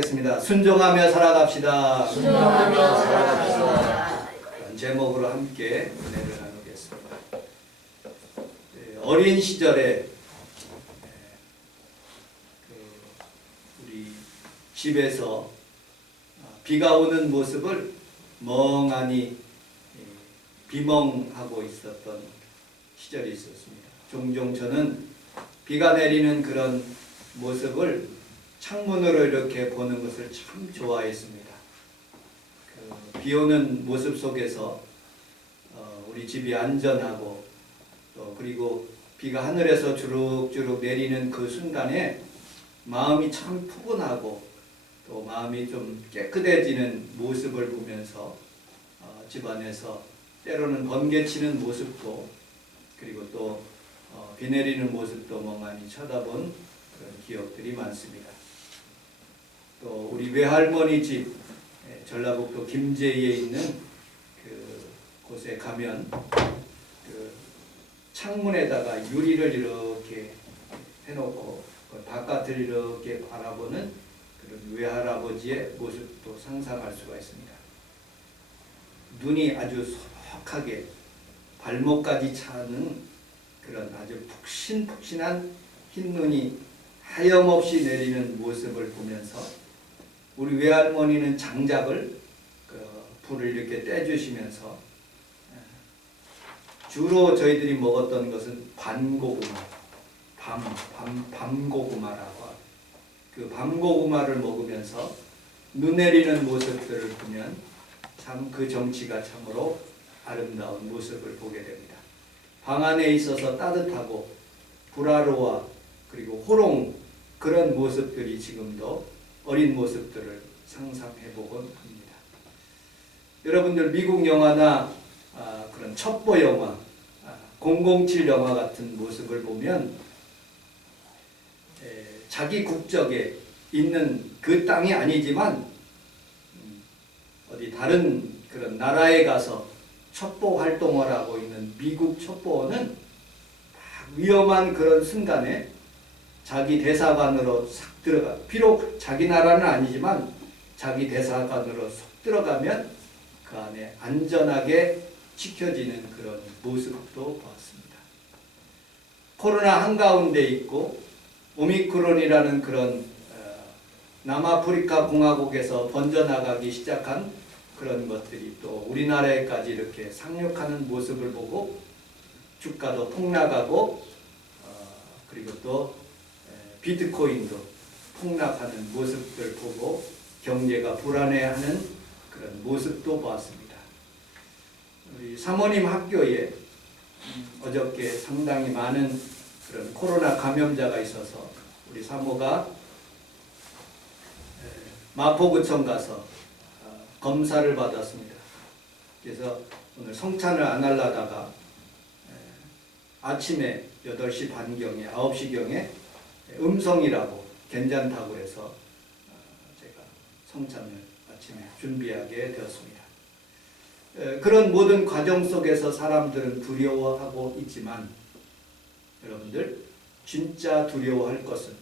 하겠습니다. 순종하며 살아갑시다. 순종하며 살아갑시다. 그런 제목으로 함께 은혜를 나누겠습니다. 어린 시절에 우리 집에서 비가 오는 모습을 멍하니 비멍하고 있었던 시절이 있었습니다. 종종 저는 비가 내리는 그런 모습을 창문으로 이렇게 보는 것을 참 좋아했습니다. 비 오는 모습 속에서 우리 집이 안전하고 또 그리고 비가 하늘에서 주룩주룩 내리는 그 순간에 마음이 참 푸근하고 또 마음이 좀 깨끗해지는 모습을 보면서 집안에서 때로는 번개치는 모습도 그리고 또 비 내리는 모습도 멍하니 쳐다본 그런 기억들이 많습니다. 또 우리 외할머니 집 전라북도 김제에 있는 그 곳에 가면 그 창문에다가 유리를 이렇게 해놓고 바깥을 이렇게 바라보는 그런 외할아버지의 모습도 상상할 수가 있습니다. 눈이 아주 소박하게 발목까지 차는 그런 아주 푹신푹신한 흰눈이 하염없이 내리는 모습을 보면서 우리 외할머니는 장작을 불을 이렇게 떼주시면서 주로 저희들이 먹었던 것은 밤고구마, 밤고구마라고 그 밤고구마를 먹으면서 눈 내리는 모습들을 보면 참 그 정치가 참으로 아름다운 모습을 보게 됩니다. 방 안에 있어서 따뜻하고 불화로와 그리고 호롱 그런 모습들이 지금도 어린 모습들을 상상해보곤 합니다. 여러분들 미국 영화나 그런 첩보 영화, 007 영화 같은 모습을 보면 자기 국적에 있는 그 땅이 아니지만 어디 다른 그런 나라에 가서 첩보 활동을 하고 있는 미국 첩보원은 위험한 그런 순간에 자기 대사관으로 싹 들어가, 비록 자기 나라는 아니지만 자기 대사관으로 쏙 들어가면 그 안에 안전하게 지켜지는 그런 모습도 보았습니다. 코로나 한가운데 있고 오미크론이라는 그런 남아프리카 공화국에서 번져나가기 시작한 그런 것들이 또 우리나라에까지 이렇게 상륙하는 모습을 보고 주가도 폭락하고 그리고 또 비트코인도 폭락하는 모습들 보고 경제가 불안해하는 그런 모습도 보았습니다. 우리 사모님 학교에 어저께 상당히 많은 그런 코로나 감염자가 있어서 우리 사모가 마포구청 가서 검사를 받았습니다. 그래서 오늘 성찬을 안 하려다가 아침에 8시 반경에 9시경에 음성이라고 괜찮다고 해서 제가 성찬을 아침에 준비하게 되었습니다. 그런 모든 과정 속에서 사람들은 두려워하고 있지만 여러분들 진짜 두려워할 것은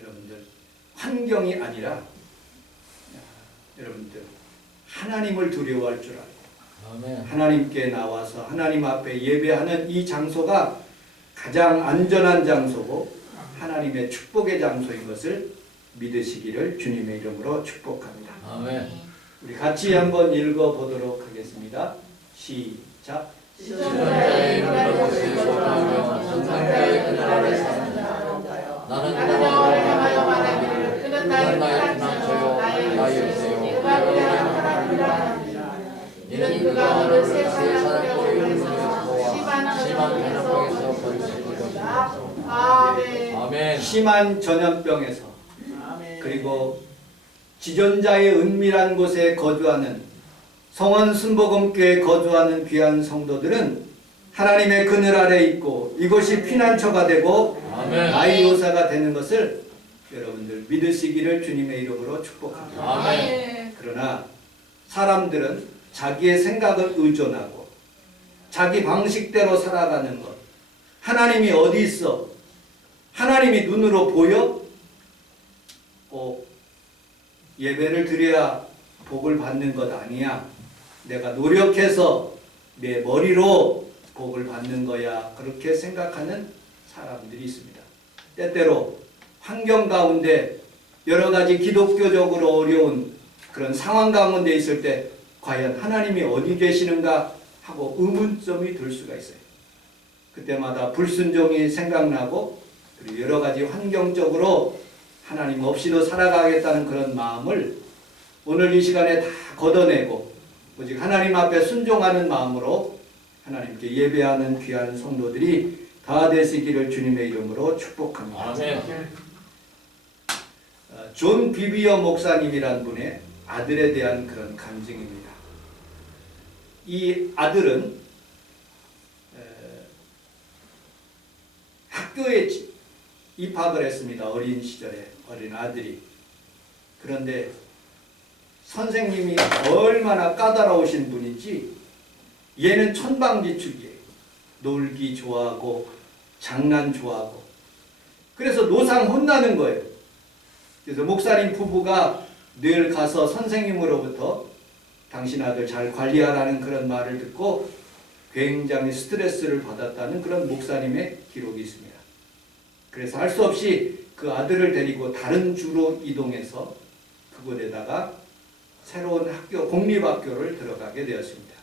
여러분들 환경이 아니라 여러분들 하나님을 두려워할 줄 알고 아멘. 하나님께 나와서 하나님 앞에 예배하는 이 장소가 가장 안전한 장소고 하나님의 축복의 장소인 것을 믿으시기를 주님의 이름으로 축복합니다. 아멘. 우리 같이 한번 읽어보도록 하겠습니다. 시작. 시존자의 인간을 거주하며 전상자의 그날을 사는다. 나는 너를 향하여 말하기를 그는 나의 피난처요 나의 요새요 그가 위한 사람이라 하니라. 이는 그가 너를 세상의 뿌리에서 심한 전염병에서 건지는 것이다. 아멘. 아멘. 심한 전염병에서 그리고 지존자의 은밀한 곳에 거주하는 성원 순복음교회에 거주하는 귀한 성도들은 하나님의 그늘 아래 있고 이곳이 피난처가 되고 아멘. 아이오사가 되는 것을 여러분들 믿으시기를 주님의 이름으로 축복합니다. 아멘. 그러나 사람들은 자기의 생각을 의존하고 자기 방식대로 살아가는 것, 하나님이 어디 있어? 하나님이 눈으로 보여? 꼭 예배를 드려야 복을 받는 것 아니야. 내가 노력해서 내 머리로 복을 받는 거야. 그렇게 생각하는 사람들이 있습니다. 때때로 환경 가운데 여러 가지 기독교적으로 어려운 그런 상황 가운데 있을 때 과연 하나님이 어디 계시는가 하고 의문점이 들 수가 있어요. 그때마다 불순종이 생각나고 그리고 여러 가지 환경적으로 하나님 없이도 살아가겠다는 그런 마음을 오늘 이 시간에 다 걷어내고 오직 하나님 앞에 순종하는 마음으로 하나님께 예배하는 귀한 성도들이 다 되시기를 주님의 이름으로 축복합니다. 아멘. 존 비비어 목사님이란 분의 아들에 대한 그런 간증입니다. 이 아들은 학교에 입학을 했습니다. 어린 시절에 어린 아들이. 그런데 선생님이 얼마나 까다로우신 분인지 얘는 천방지축이에요. 놀기 좋아하고 장난 좋아하고 그래서 노상 혼나는 거예요. 그래서 목사님 부부가 늘 가서 선생님으로부터 당신 아들 잘 관리하라는 그런 말을 듣고 굉장히 스트레스를 받았다는 그런 목사님의 기록이 있습니다. 그래서 할 수 없이 그 아들을 데리고 다른 주로 이동해서 그곳에다가 새로운 학교, 공립학교를 들어가게 되었습니다.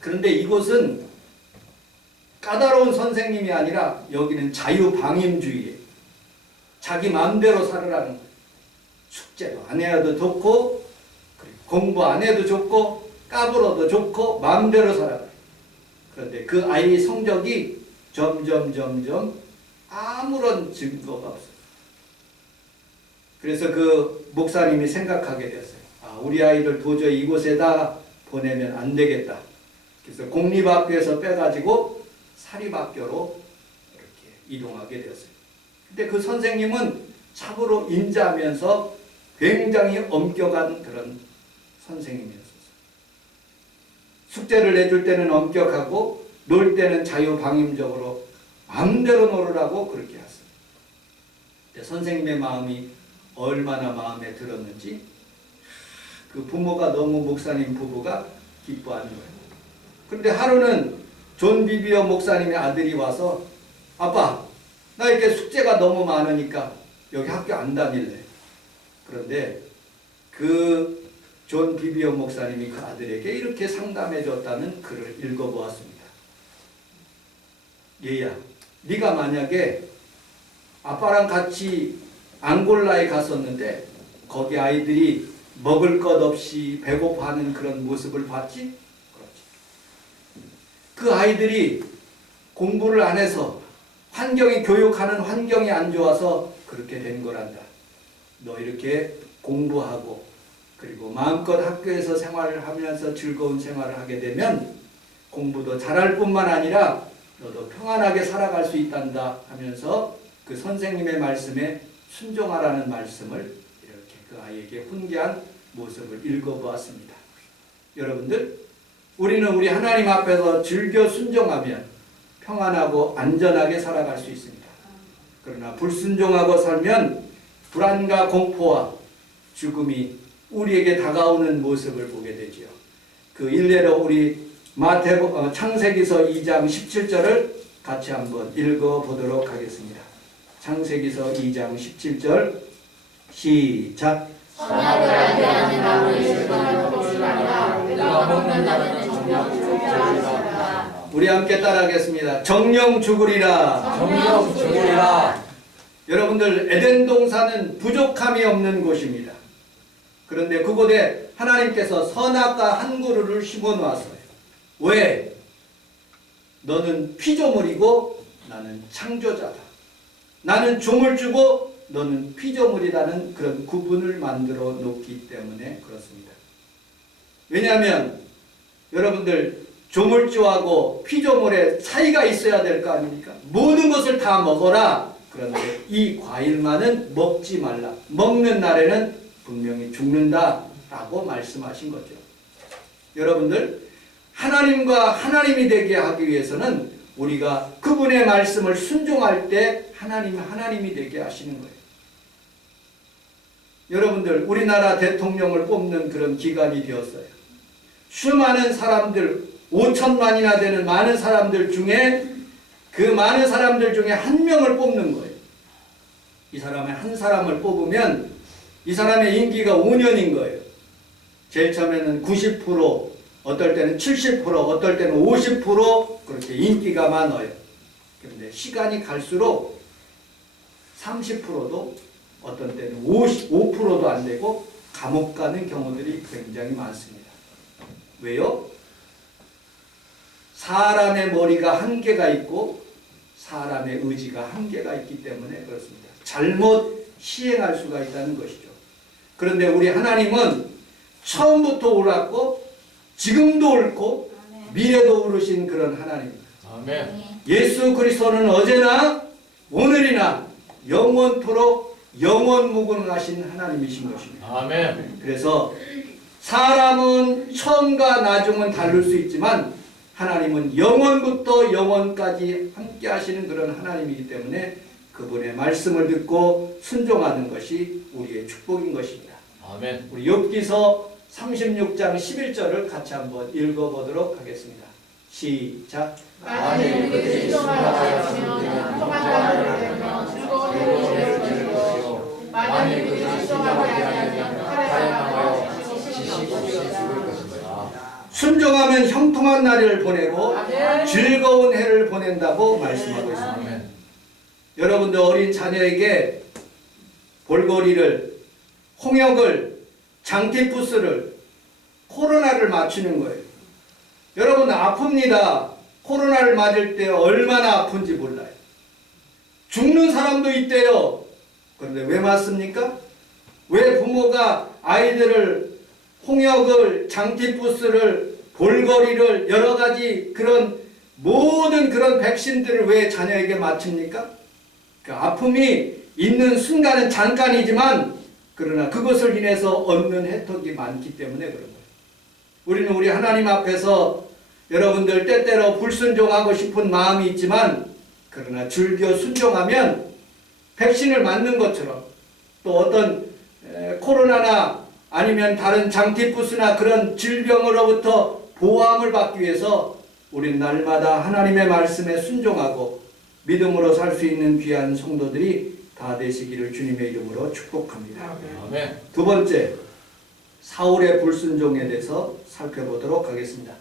그런데 이곳은 까다로운 선생님이 아니라 여기는 자유방임주의예요. 자기 마음대로 살으라는 거예요. 숙제도 안 해도 좋고 공부 안 해도 좋고 까불어도 좋고 마음대로 살아가요. 그런데 그 아이 성적이 점점 아무런 증거가 없어요. 그래서 그 목사님이 생각하게 되었어요. 우리 아이를 도저히 이곳에다 보내면 안 되겠다. 그래서 공립학교에서 빼가지고 사립학교로 이렇게 이동하게 되었어요. 근데 그 선생님은 참으로 인자하면서 굉장히 엄격한 그런 선생님이었어요. 숙제를 내줄 때는 엄격하고 놀 때는 자유방임적으로 마음대로 놀으라고 그렇게 했어요. 근데 선생님의 마음이 얼마나 마음에 들었는지 그 부모가 너무 목사님 부부가 기뻐하는 거예요. 그런데 하루는 존 비비어 목사님의 아들이 와서 아빠 나 이렇게 숙제가 너무 많으니까 여기 학교 안 다닐래. 그런데 그 존 비비어 목사님이 그 아들에게 이렇게 상담해 줬다는 글을 읽어보았습니다. 얘야 네가 만약에 아빠랑 같이 앙골라에 갔었는데 거기 아이들이 먹을 것 없이 배고파하는 그런 모습을 봤지? 그렇지. 그 아이들이 공부를 안 해서 환경이 교육하는 환경이 안 좋아서 그렇게 된 거란다. 너 이렇게 공부하고 그리고 마음껏 학교에서 생활을 하면서 즐거운 생활을 하게 되면 공부도 잘할 뿐만 아니라 너도 평안하게 살아갈 수 있단다 하면서 그 선생님의 말씀에 순종하라는 말씀을 이렇게 그 아이에게 훈계한 모습을 읽어보았습니다. 여러분들, 우리는 우리 하나님 앞에서 즐겨 순종하면 평안하고 안전하게 살아갈 수 있습니다. 그러나 불순종하고 살면 불안과 공포와 죽음이 우리에게 다가오는 모습을 보게 되지요. 그 일례로 우리 창세기서 2장 17절을 같이 한번 읽어보도록 하겠습니다. 창세기서 2장 17절 시작. 선악을 알게 하는 나무의 실과는 것이 아니라 내가 먹는 나무는 정령 죽으리라. 우리 함께 따라하겠습니다. 정령 죽으리라. 정령 죽으리라. 여러분들 에덴 동산은 부족함이 없는 곳입니다. 그런데 그곳에 하나님께서 선악과 한 그루를 심어 놓았어요. 왜? 너는 피조물이고 나는 창조자다. 나는 조물주고 너는 피조물이라는 그런 구분을 만들어 놓기 때문에 그렇습니다. 왜냐하면 여러분들 조물주하고 피조물의 차이가 있어야 될 거 아닙니까? 모든 것을 다 먹어라. 그런데 이 과일만은 먹지 말라. 먹는 날에는 분명히 죽는다라고 말씀하신 거죠. 여러분들, 하나님과 하나님이 되게 하기 위해서는 우리가 그분의 말씀을 순종할 때 하나님이 되게 하시는 거예요. 여러분들 우리나라 대통령을 뽑는 그런 기간이 되었어요. 수많은 사람들 5천만이나 되는 많은 사람들 중에 그 많은 사람들 중에 한 명을 뽑는 거예요. 이 사람의 한 사람을 뽑으면 이 사람의 임기가 5년인 거예요. 제일 처음에는 90%, 어떨 때는 70%, 어떨 때는 50% 그렇게 인기가 많아요. 그런데 시간이 갈수록 30%도 어떤 때는 55%도 안 되고 감옥 가는 경우들이 굉장히 많습니다. 왜요? 사람의 머리가 한계가 있고 사람의 의지가 한계가 있기 때문에 그렇습니다. 잘못 시행할 수가 있다는 것이죠. 그런데 우리 하나님은 처음부터 옳았고 지금도 옳고 미래도 옳으신 그런 하나님입니다. 아멘. 예수 그리스도는 어제나 오늘이나 영원토록 영원무궁하신 하나님이신 것입니다. 아멘. 그래서 사람은 처음과 나중은 다를 수 있지만 하나님은 영원부터 영원까지 함께 하시는 그런 하나님이기 때문에 그분의 말씀을 듣고 순종하는 것이 우리의 축복인 것입니다. 아멘. 우리 욥기서 36장 11절을 같이 한번 읽어보도록 하겠습니다. 시작. 만일 그들이 순종하였으면 평안을 되며 즐거운 일을 즐거워 만일 그들이 순종하지 아니하면 칼에 당하여 지식 없이 죽을 것이다. 순종하면 형통한 날을 보내고 아멘. 즐거운 해를 보낸다고 말씀하고 있습니다. 아멘. 여러분들 어린 자녀에게 볼거리를, 홍역을, 장티푸스를, 코로나를 맞추는 거예요. 여러분 아픕니다. 코로나를 맞을 때 얼마나 아픈지 몰라요. 죽는 사람도 있대요. 그런데 왜 맞습니까? 왜 부모가 아이들을 홍역을, 장티푸스를, 볼거리를 여러 가지 그런 모든 그런 백신들을 왜 자녀에게 맞춥니까? 그 아픔이 있는 순간은 잠깐이지만 그러나 그것을 인해서 얻는 혜택이 많기 때문에 그런 거예요. 우리는 우리 하나님 앞에서 여러분들 때때로 불순종하고 싶은 마음이 있지만 그러나 즐겨 순종하면 백신을 맞는 것처럼 또 어떤 코로나나 아니면 다른 장티푸스나 그런 질병으로부터 보호함을 받기 위해서 우리는 날마다 하나님의 말씀에 순종하고 믿음으로 살 수 있는 귀한 성도들이 다 되시기를 주님의 이름으로 축복합니다. 아멘. 두 번째, 사울의 불순종에 대해서 살펴보도록 하겠습니다.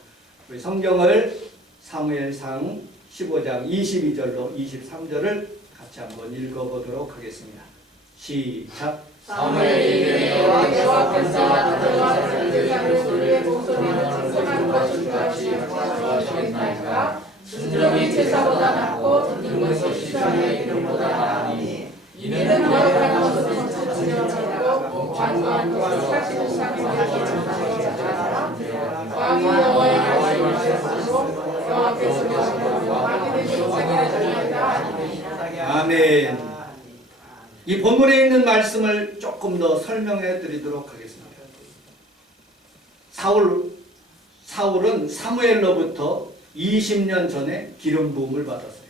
우리 성경을 사무엘상 15장 22절로 23절을 같이 한번 읽어보도록 하겠습니다. 시작. 사무엘이 이르되 여호와께서 그들과 들리는 소리의 목소리를 청송하는 것이 좋아하시겠나이까? 순종이 제사보다 낫고 듣는 것이 시장의 이름보다 나으니 이는 거룩한 것은 전체적으로 완고한 것을 사실을 상하게 왕이 여호와의 말씀으로 여호와께서 왕이 되신 자기를 전하리라. 아멘. 이 본문에 있는 말씀을 조금 더 설명해 드리도록 하겠습니다. 사울은 사무엘로부터 20년 전에 기름 부음을 받았어요.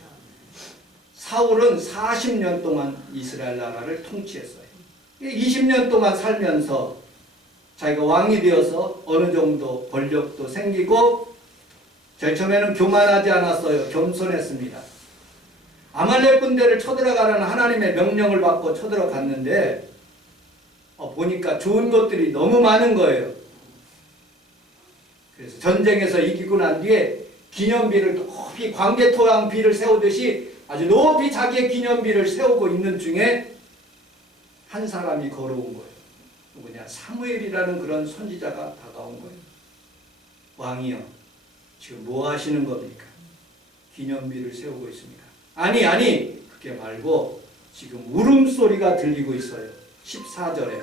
사울은 40년 동안 이스라엘 나라를 통치했어요. 20년 동안 살면서 자기가 왕이 되어서 어느 정도 권력도 생기고 제일 처음에는 교만하지 않았어요. 겸손했습니다. 아말렉 군대를 쳐들어가라는 하나님의 명령을 받고 쳐들어갔는데 보니까 좋은 것들이 너무 많은 거예요. 그래서 전쟁에서 이기고 난 뒤에 기념비를 높이 광개토양비를 세우듯이 아주 높이 자기의 기념비를 세우고 있는 중에 한 사람이 걸어온 거예요. 누구냐? 사무엘이라는 그런 선지자가 다가온 거예요. 왕이여, 지금 뭐 하시는 겁니까? 기념비를 세우고 있습니다. 아니 그게 말고 지금 울음소리가 들리고 있어요. 14절에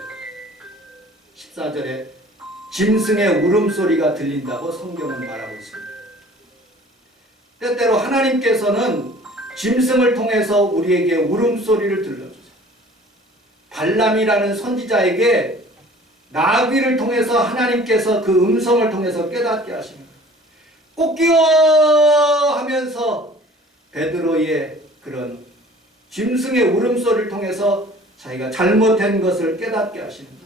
짐승의 울음소리가 들린다고 성경은 말하고 있습니다. 때때로 하나님께서는 짐승을 통해서 우리에게 울음소리를 들려주세요. 발람이라는 선지자에게 나귀를 통해서 하나님께서 그 음성을 통해서 깨닫게 하시는 거예요. 꽃기워 하면서 베드로의 그런 짐승의 울음소리를 통해서 자기가 잘못한 것을 깨닫게 하시는 거예요.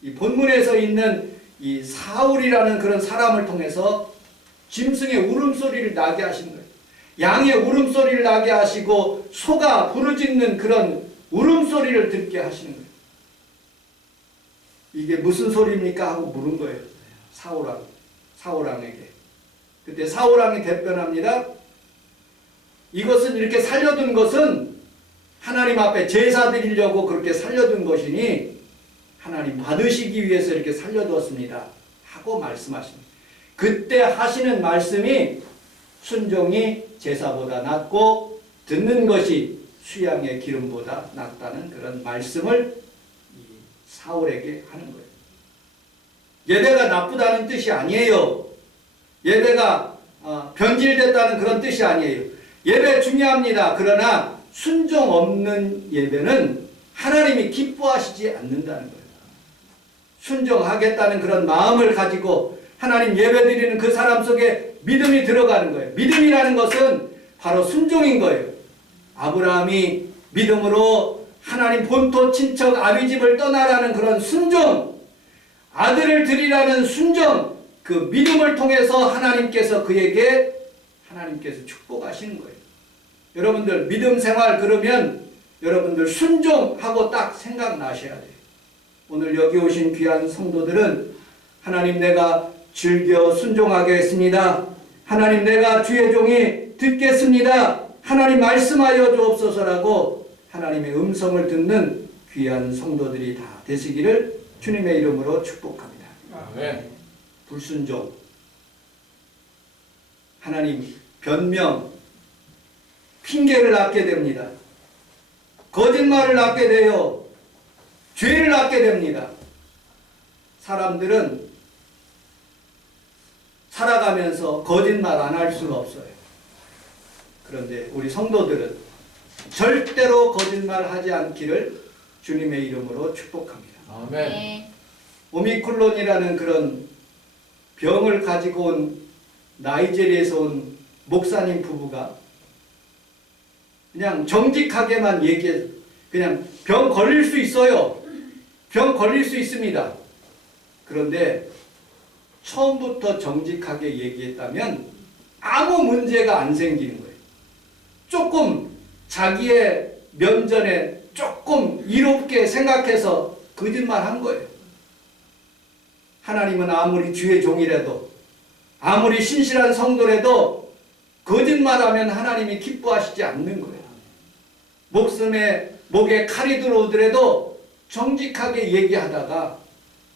이 본문에서 있는 이 사울이라는 그런 사람을 통해서 짐승의 울음소리를 나게 하신 거예요. 양의 울음소리를 나게 하시고 소가 부르짖는 그런 울음소리를 듣게 하시는 거예요. 이게 무슨 소리입니까? 하고 물은 거예요. 사울왕에게. 그때 사울왕이 대변합니다. 이것은 이렇게 살려둔 것은 하나님 앞에 제사 드리려고 그렇게 살려둔 것이니 하나님 받으시기 위해서 이렇게 살려두었습니다. 하고 말씀하십니다. 그때 하시는 말씀이 순종이 제사보다 낫고 듣는 것이 수양의 기름보다 낫다는 그런 말씀을 사울에게 하는 거예요. 예배가 나쁘다는 뜻이 아니에요. 예배가 변질됐다는 그런 뜻이 아니에요. 예배 중요합니다. 그러나 순종 없는 예배는 하나님이 기뻐하시지 않는다는 거예요. 순종하겠다는 그런 마음을 가지고 하나님 예배드리는 그 사람 속에 믿음이 들어가는 거예요. 믿음이라는 것은 바로 순종인 거예요. 아브라함이 믿음으로 하나님 본토 친척 아비집을 떠나라는 그런 순종, 아들을 드리라는 순종, 그 믿음을 통해서 하나님께서 그에게 하나님께서 축복하시는 거예요. 여러분들 믿음 생활 그러면 여러분들 순종하고 딱 생각나셔야 돼요. 오늘 여기 오신 귀한 성도들은 하나님 내가 즐겨 순종하겠습니다. 하나님 내가 주의 종이 듣겠습니다. 하나님 말씀하여 주옵소서라고 하나님의 음성을 듣는 귀한 성도들이 다 되시기를 주님의 이름으로 축복합니다. 아멘. 불순종, 하나님 변명, 핑계를 낳게 됩니다. 거짓말을 낳게 돼요. 죄를 낳게 됩니다. 사람들은 살아가면서 거짓말 안 할 수가 없어요. 그런데 우리 성도들은 절대로 거짓말하지 않기를 주님의 이름으로 축복합니다. 아멘. 오미클론이라는 그런 병을 가지고 온 나이지리아에서 온 목사님 부부가 그냥 정직하게만 얘기해. 그냥 병 걸릴 수 있어요. 병 걸릴 수 있습니다. 그런데 처음부터 정직하게 얘기했다면 아무 문제가 안 생기는 거예요. 조금 자기의 면전에 조금 이롭게 생각해서 거짓말한 거예요. 하나님은 아무리 주의 종이라도 아무리 신실한 성도라도 거짓말하면 하나님이 기뻐하시지 않는 거예요. 목에 칼이 들어오더라도 정직하게 얘기하다가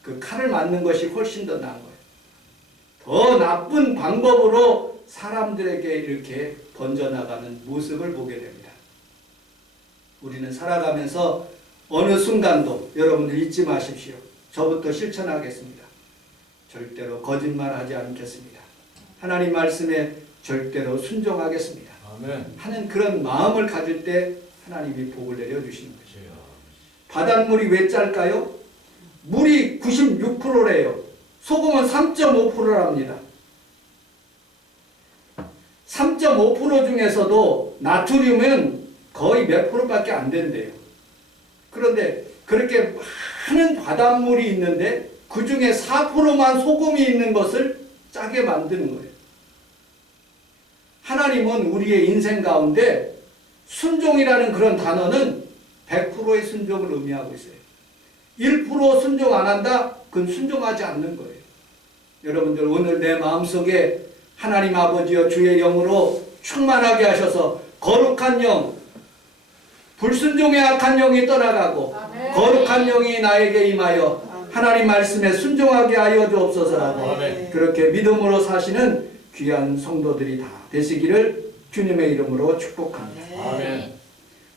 그 칼을 맞는 것이 훨씬 더 나은 거예요. 더 나쁜 방법으로 사람들에게 이렇게 번져나가는 모습을 보게 됩니다. 우리는 살아가면서 어느 순간도 여러분들 잊지 마십시오. 저부터 실천하겠습니다. 절대로 거짓말하지 않겠습니다. 하나님 말씀에 절대로 순종하겠습니다. 아멘. 하는 그런 마음을 가질 때 하나님이 복을 내려주시는 거죠. 바닷물이 왜 짤까요? 물이 96%래요. 소금은 3.5%랍니다. 3.5% 중에서도 나트륨은 거의 몇 프로밖에 안 된대요. 그런데 그렇게 많은 바닷물이 있는데 그 중에 4%만 소금이 있는 것을 짜게 만드는 거예요. 하나님은 우리의 인생 가운데 순종이라는 그런 단어는 100%의 순종을 의미하고 있어요. 1% 순종 안 한다? 그건 순종하지 않는 거예요. 여러분들 오늘 내 마음속에 하나님 아버지여 주의 영으로 충만하게 하셔서 거룩한 영, 불순종의 악한 영이 떠나가고 아멘. 거룩한 영이 나에게 임하여 하나님 말씀에 순종하게 하여 주옵소서라고 아멘. 그렇게 믿음으로 사시는 귀한 성도들이 다 되시기를 주님의 이름으로 축복합니다. 아멘.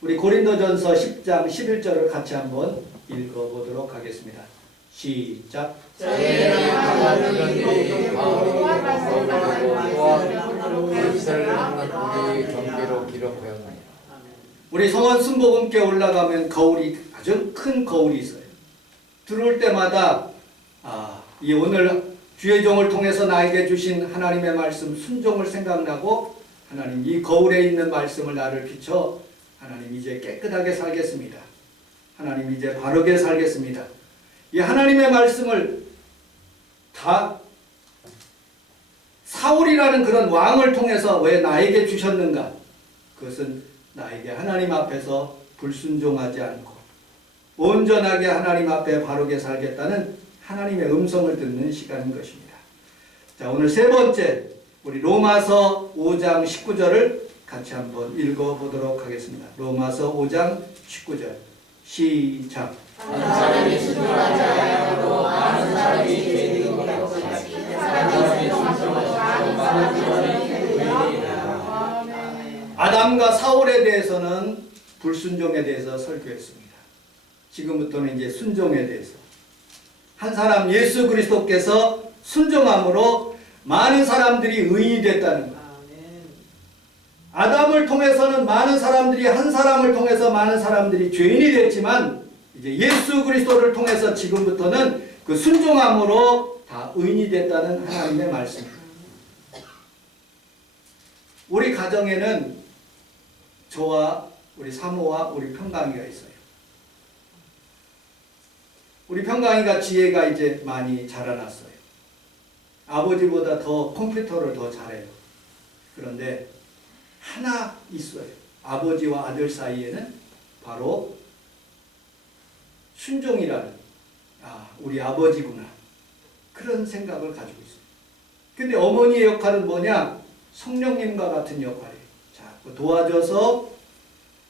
우리 고린도전서 10장 11절을 같이 한번 읽어보도록 하겠습니다. 시작. 저희는 하나님 복음을 또한 말씀하시고 우리 경계로 기록하였나니. 우리 성원 순복음께 올라가면 거울이 아주 큰 거울이 있어요. 들어올 때마다 이 오늘 주의 종을 통해서 나에게 주신 하나님의 말씀 순종을 생각나고 하나님 이 거울에 있는 말씀을 나를 비춰 하나님 이제 깨끗하게 살겠습니다. 하나님 이제 바르게 살겠습니다. 이 하나님의 말씀을 다 사울이라는 그런 왕을 통해서 왜 나에게 주셨는가? 그것은 나에게 하나님 앞에서 불순종하지 않고 온전하게 하나님 앞에 바르게 살겠다는 하나님의 음성을 듣는 시간인 것입니다. 자, 오늘 세 번째, 우리 로마서 5장 19절을 같이 한번 읽어보도록 하겠습니다. 로마서 5장 19절 시작. 한 사람이 순종하지 아니하고 많은 사람이 죄인 것과 같이 한 사람이 순종하고 많은 사람이 의인이라. 아담과 사울에 대해서는 불순종에 대해서 설교했습니다. 지금부터는 이제 순종에 대해서. 한 사람 예수 그리스도께서 순종함으로 많은 사람들이 의인이 됐다는 것. 아담을 통해서는 많은 사람들이, 한 사람을 통해서 많은 사람들이 죄인이 됐지만 이제 예수 그리스도를 통해서 지금부터는 그 순종함으로 다 의인이 됐다는 하나님의 말씀입니다. 우리 가정에는 저와 우리 사모와 우리 평강이가 있어요. 우리 평강이가 지혜가 이제 많이 자라났어요. 아버지보다 더 컴퓨터를 더 잘해요. 그런데 하나 있어요. 아버지와 아들 사이에는 바로 순종이라는, 우리 아버지구나, 그런 생각을 가지고 있어요. 근데 어머니의 역할은 뭐냐? 성령님과 같은 역할이에요. 자, 도와줘서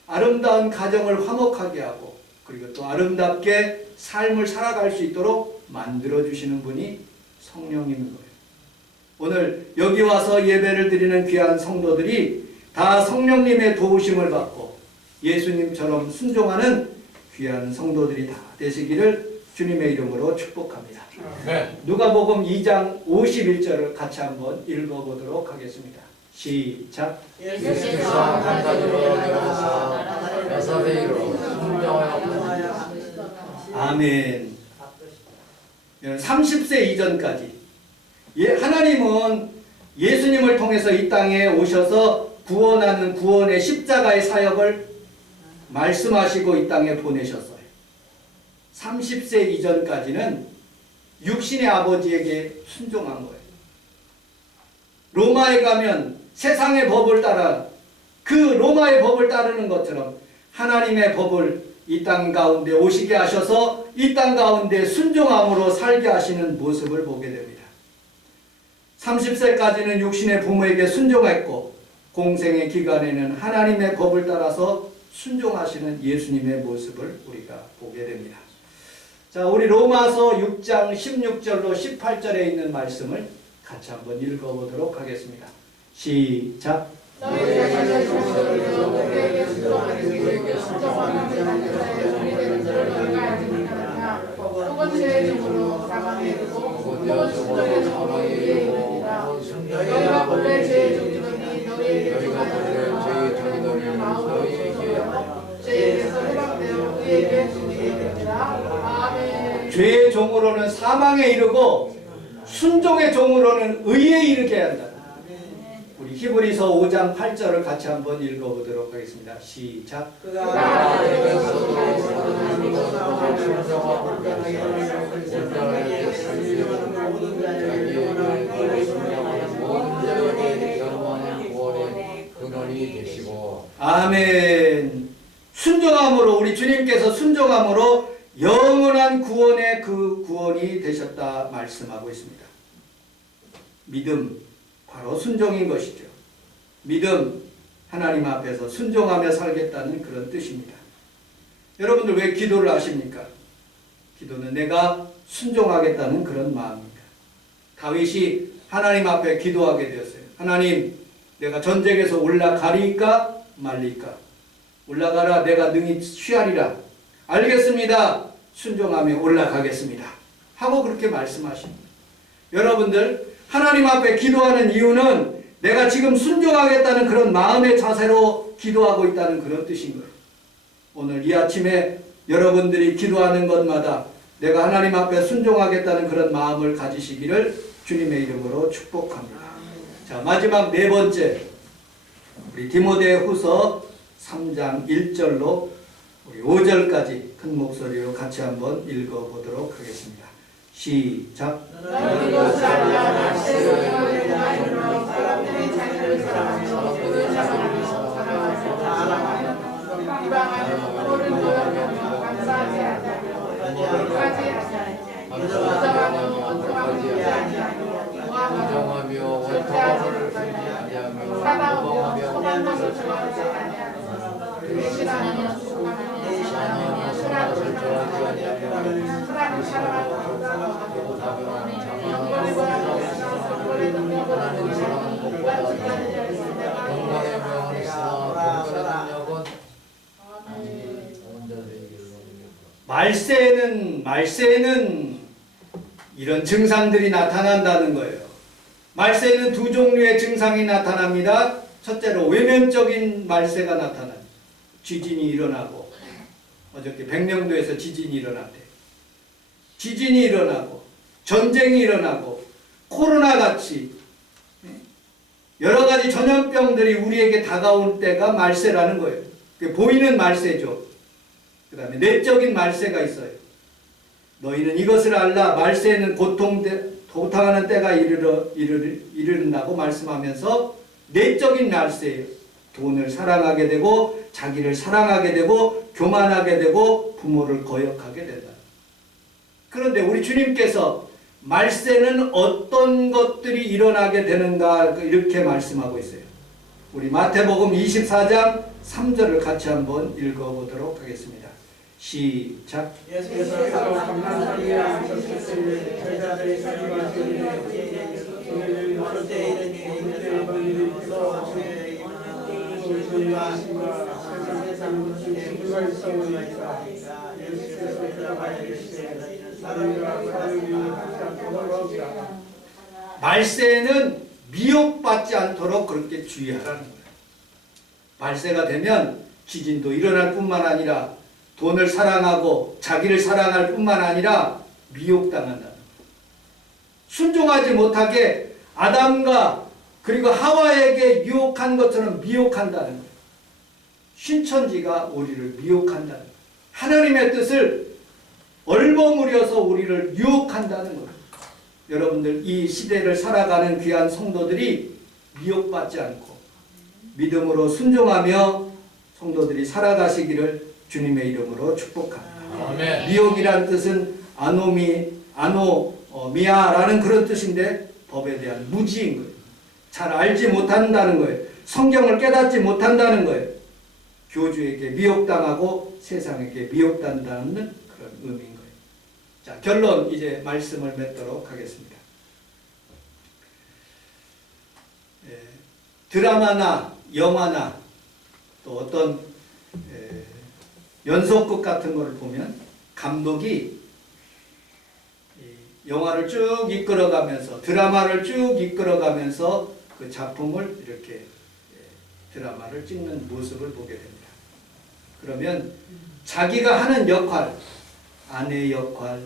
아름다운 가정을 화목하게 하고, 그리고 또 아름답게 삶을 살아갈 수 있도록 만들어주시는 분이 성령님인 거예요. 오늘 여기 와서 예배를 드리는 귀한 성도들이 다 성령님의 도우심을 받고 예수님처럼 순종하는 귀한 성도들이 다 되시기를 주님의 이름으로 축복합니다. 네. 누가복음 2장 51절을 같이 한번 읽어보도록 하겠습니다. 시작. 예수께서 한 가지로 되어서 여섯 회의로 순종하여 아멘. 30세 이전까지 하나님은 예수님을 통해서 이 땅에 오셔서 구원하는 구원의 십자가의 사역을 말씀하시고 이 땅에 보내셨어요. 30세 이전까지는 육신의 아버지에게 순종한 거예요. 로마에 가면 세상의 법을 따라, 그 로마의 법을 따르는 것처럼 하나님의 법을 이 땅 가운데 오시게 하셔서 이 땅 가운데 순종함으로 살게 하시는 모습을 보게 됩니다. 30세까지는 육신의 부모에게 순종했고 공생의 기간에는 하나님의 법을 따라서 순종하시는 예수님의 모습을 우리가 보게 됩니다. 자, 우리 로마서 6장 16절로 18절에 있는 말씀을 같이 한번 읽어보도록 하겠습니다. 시작. 혹은 죄중으로 사망에 이르고 혹은 순종의 중으로 의에 이르니라. 너희가 본래 죄의 종이더니 너희에게 죄의 마음으로 죄에게서 해방되어 의에게 주게 되니라. 아멘. 죄의 종으로는 사망에 이르고 순종의 종으로는 의에 이르게 한다. 우리 히브리서 5장 8절을 같이 한번 읽어보도록 하겠습니다. 시작. 아멘. 순종함으로, 우리 주님께서 순종함으로 영원한 구원의 그 구원이 되셨다 말씀하고 있습니다. 믿음, 바로 순종인 것이죠. 믿음, 하나님 앞에서 순종하며 살겠다는 그런 뜻입니다. 여러분들 왜 기도를 하십니까? 기도는 내가 순종하겠다는 그런 마음입니다. 다윗이 하나님 앞에 기도하게 되었어요. 하나님, 내가 전쟁에서 올라가리까 말리까? 올라가라, 내가 능히 취하리라. 알겠습니다. 순종하며 올라가겠습니다. 하고 그렇게 말씀하십니다. 여러분들, 하나님 앞에 기도하는 이유는 내가 지금 순종하겠다는 그런 마음의 자세로 기도하고 있다는 그런 뜻인 거예요. 오늘 이 아침에 여러분들이 기도하는 것마다 내가 하나님 앞에 순종하겠다는 그런 마음을 가지시기를 주님의 이름으로 축복합니다. 자, 마지막 네 번째, 우리 디모데 후서 3장 1절로 우리 5절까지 큰 목소리로 같이 한번 읽어보도록 하겠습니다. 시작. 너는 이것을 알라. 말세로 이르러 사람들이 자기를 사랑하며 그를 사랑하며 비방하며 그를 보여주며 감사하지 않으며 거룩하지 않으며 인정하며 원통함을 보지 아니하며 인정하며 원통함을 보지 아니하며 사랑하며 선한 것을 좋아하지 아니하며 대신하며 수고하며 선한 것을 좋아하지 아니하며 사랑을 사랑하고 영광의 명은 있으나 공변의 능력은 말세에는 이런 증상들이 나타난다는 거예요. 말세에는 두 종류의 증상이 나타납니다. 첫째로 외면적인 말세가 나타나요. 지진이 일어나고, 어저께 백령도에서 지진이 일어났대. 지진이 일어나고 전쟁이 일어나고 코로나 같이 여러 가지 전염병들이 우리에게 다가올 때가 말세라는 거예요. 보이는 말세죠. 그 다음에 내적인 말세가 있어요. 너희는 이것을 알라. 말세에는 고통하는 때가 이르른다고 말씀하면서 내적인 말세예요. 돈을 사랑하게 되고 자기를 사랑하게 되고 교만하게 되고 부모를 거역하게 된다. 그런데 우리 주님께서 말세는 어떤 것들이 일어나게 되는가 이렇게 말씀하고 있어요. 우리 마태복음 24장 3절을 같이 한번 읽어보도록 하겠습니다. 시작. 예수께서 감난하리라 하셨으니 제자들이 사귀와 저희는 어느 때 이르니 이들의 번일이 있어 저희와 세상 중에 누가 있어오니까 예수께서 대답하여 이르시되 사람과 사람이 같이 않도록 하시라. 말세에는 미혹받지 않도록 그렇게 주의하라는 거예요. 말세가 되면 지진도 일어날 뿐만 아니라 돈을 사랑하고 자기를 사랑할 뿐만 아니라 미혹당한다는 거예요. 순종하지 못하게 아담과 그리고 하와에게 유혹한 것처럼 미혹한다는 거예요. 신천지가 우리를 미혹한다는 거예요. 하나님의 뜻을 얼버무려서 우리를 유혹한다는 거예요. 여러분들 이 시대를 살아가는 귀한 성도들이 미혹받지 않고 믿음으로 순종하며 성도들이 살아가시기를 주님의 이름으로 축복합니다. 아멘. 미혹이란 뜻은 아노미아라는 그런 뜻인데 법에 대한 무지인 거예요. 잘 알지 못한다는 거예요. 성경을 깨닫지 못한다는 거예요. 교주에게 미혹당하고 세상에게 미혹당한다는 그런 의미인 거예요. 자, 결론 이제 말씀을 맺도록 하겠습니다. 드라마나 영화나 또 어떤 연속극 같은 거를 보면 감독이 영화를 쭉 이끌어가면서 드라마를 쭉 이끌어가면서 그 작품을 이렇게 드라마를 찍는 모습을 보게 됩니다. 그러면 자기가 하는 역할, 아내의 역할,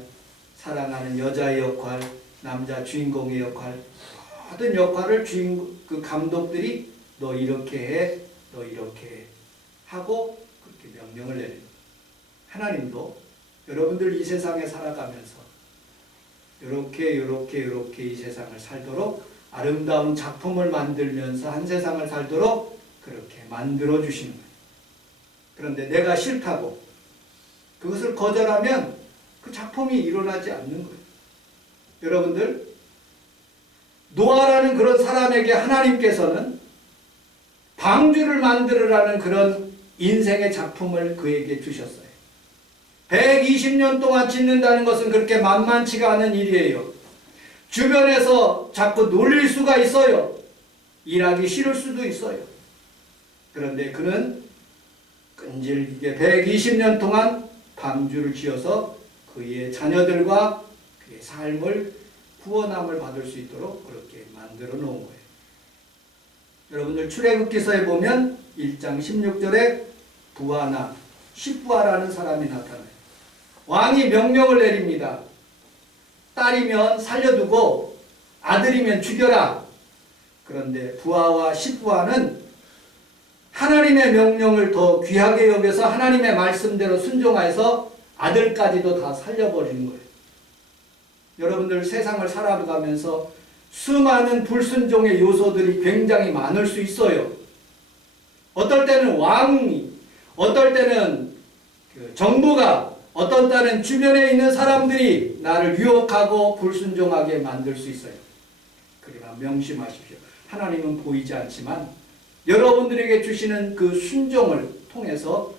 사랑하는 여자의 역할, 남자 주인공의 역할, 모든 역할을 그 감독들이 너 이렇게 해, 너 이렇게 해 하고 그렇게 명령을 내려요. 하나님도 여러분들 이 세상에 살아가면서 이렇게 이 세상을 살도록 아름다운 작품을 만들면서 한 세상을 살도록 그렇게 만들어 주시는 거예요. 그런데 내가 싫다고 그것을 거절하면 그 작품이 일어나지 않는 거예요. 여러분들 노아라는 그런 사람에게 하나님께서는 방주를 만들으라는 그런 인생의 작품을 그에게 주셨어요. 120년 동안 짓는다는 것은 그렇게 만만치가 않은 일이에요. 주변에서 자꾸 놀릴 수가 있어요. 일하기 싫을 수도 있어요. 그런데 그는 끈질기게 120년 동안 방주를 지어서 그의 자녀들과 그의 삶을 구원함을 받을 수 있도록 그렇게 만들어 놓은 거예요. 여러분들 출애굽기서에 보면 1장 16절에 부하나 십부하라는 사람이 나타나요. 왕이 명령을 내립니다. 딸이면 살려두고 아들이면 죽여라. 그런데 부하와 십부하는 하나님의 명령을 더 귀하게 여겨서 하나님의 말씀대로 순종해서 아들까지도 다 살려버리는 거예요. 여러분들 세상을 살아가면서 수많은 불순종의 요소들이 굉장히 많을 수 있어요. 어떨 때는 왕이, 어떨 때는 정부가, 어떤 때는 주변에 있는 사람들이 나를 유혹하고 불순종하게 만들 수 있어요. 그러나 명심하십시오. 하나님은 보이지 않지만 여러분들에게 주시는 그 순종을 통해서